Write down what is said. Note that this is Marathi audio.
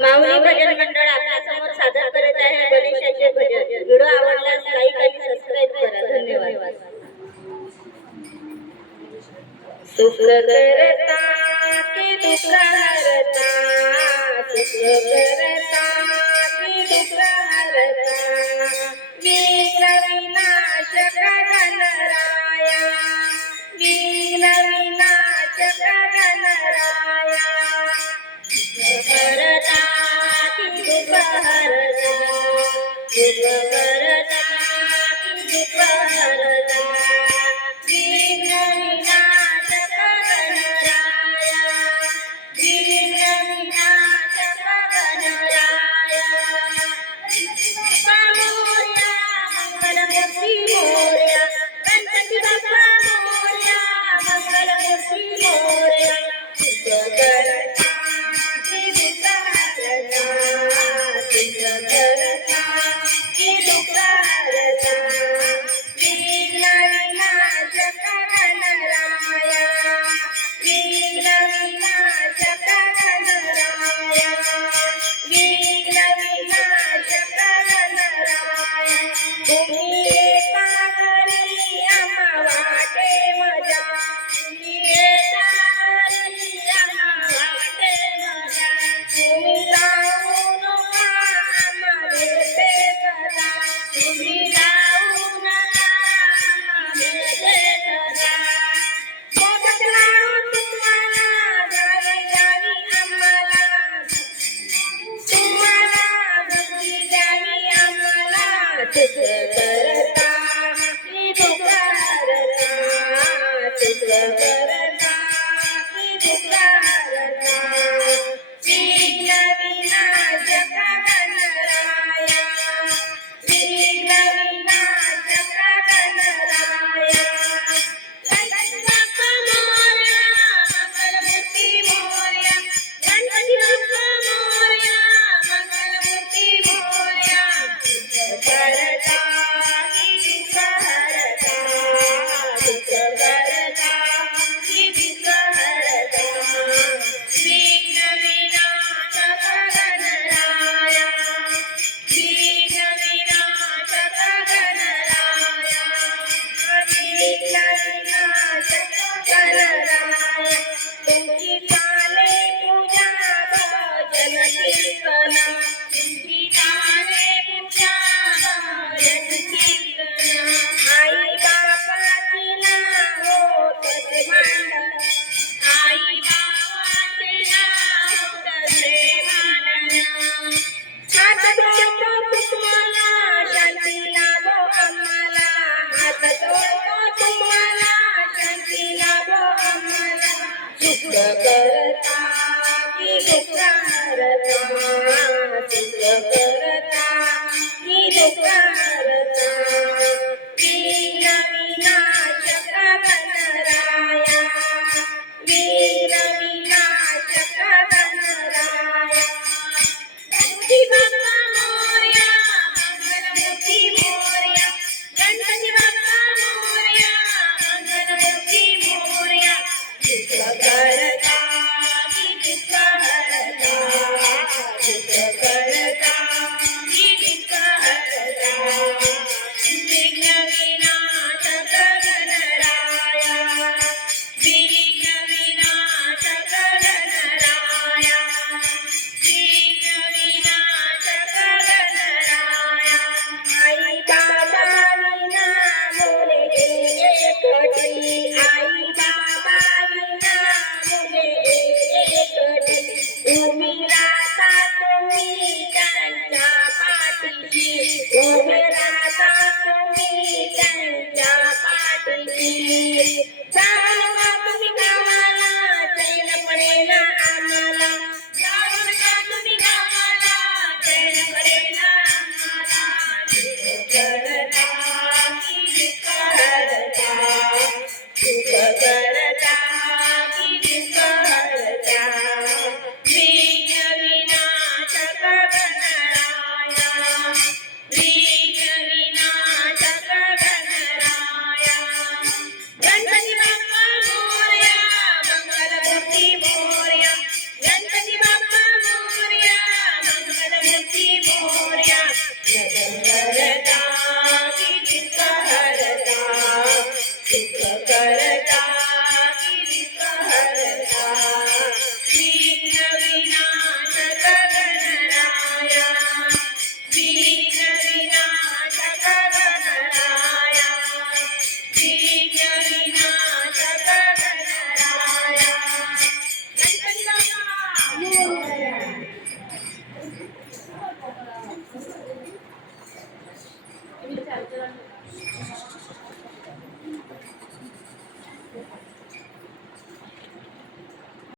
माऊली भजन मंडळ आपल्या समोर सादर करत आहे गणेशाचे भजन. व्हिडिओ आवडल्यास लाईक आणि सबस्क्राईब करा. धन्यवाद. सुख करता की दुःख हरता, सुख करता की दुःख हरता, वीर विनाशक गणराया, वीर विनाशक गणराया. करता की दुःख हरता, दुःख करता की दुःख हरता, वीर विनाशक गणराया, वीर विनाशक गणराया. मोरया मंगलमूर्ती मोरया, गणपती बाप्पा मोरया, मंगलमूर्ती मोरया. सुख करता की दुःख हरता, सुख करता की दुःख हरता, वीर विनाशक गणराया, वीर विनाशक गणराया, वीर विनाशक गणराया. तुम्ही येता घरी आम्हा वाटे मजा, तुम्ही येता घरी आम्हा वाटे मजा, तुम्ही जाऊ नका आम्हा मिळते सदा, तुम्ही जाऊ नका आम्हा मिळते सदा. मोदक लाडू तुम्हाला गावी गावी आम्हाला, तुम्हाला भक्ती द्यावी आम्हाला. सुख करता की दुःख हरता, सुख करता की दुःख हरता, वीर विनाशक गणराया, वीर विनाशक गणराया. गणपती बाप्पा मोरया, मंगलमूर्ती मोरया, गणपती बाप्पा मोरया, मंगलमूर्ती मोरया. सुख करता की दुःख हरता, सुख करता की दुःख हरता, वीर विनाशक गणराया, वीर विनाशक गणराया, वीर विनाशक गणराया. तुमची चाले पूजा भजन कीर्तन, तुमची चाले पूजा भजन कीर्तन. आई बापाची नाव होत मांडन, आई बापाचे नाव तसे मांडन. हात जोडतो तुम्हाला शांती लाभो आम्हाला, हात जोडतो तुम्हाला शांती लाभो आम्हाला. सुख करता की दुःख हरता, सुख करता की दुःख हरता, वीर विनाशक गणराया, वीर विनाशक गणराया. गणपती बाप्पा मोरया, मंगलमूर्ती मोरया, गणपती बाप्पा मोरया, मंगलमूर्ती मोरया. सुख करता की दुःख हरता, सुख करता की सकळ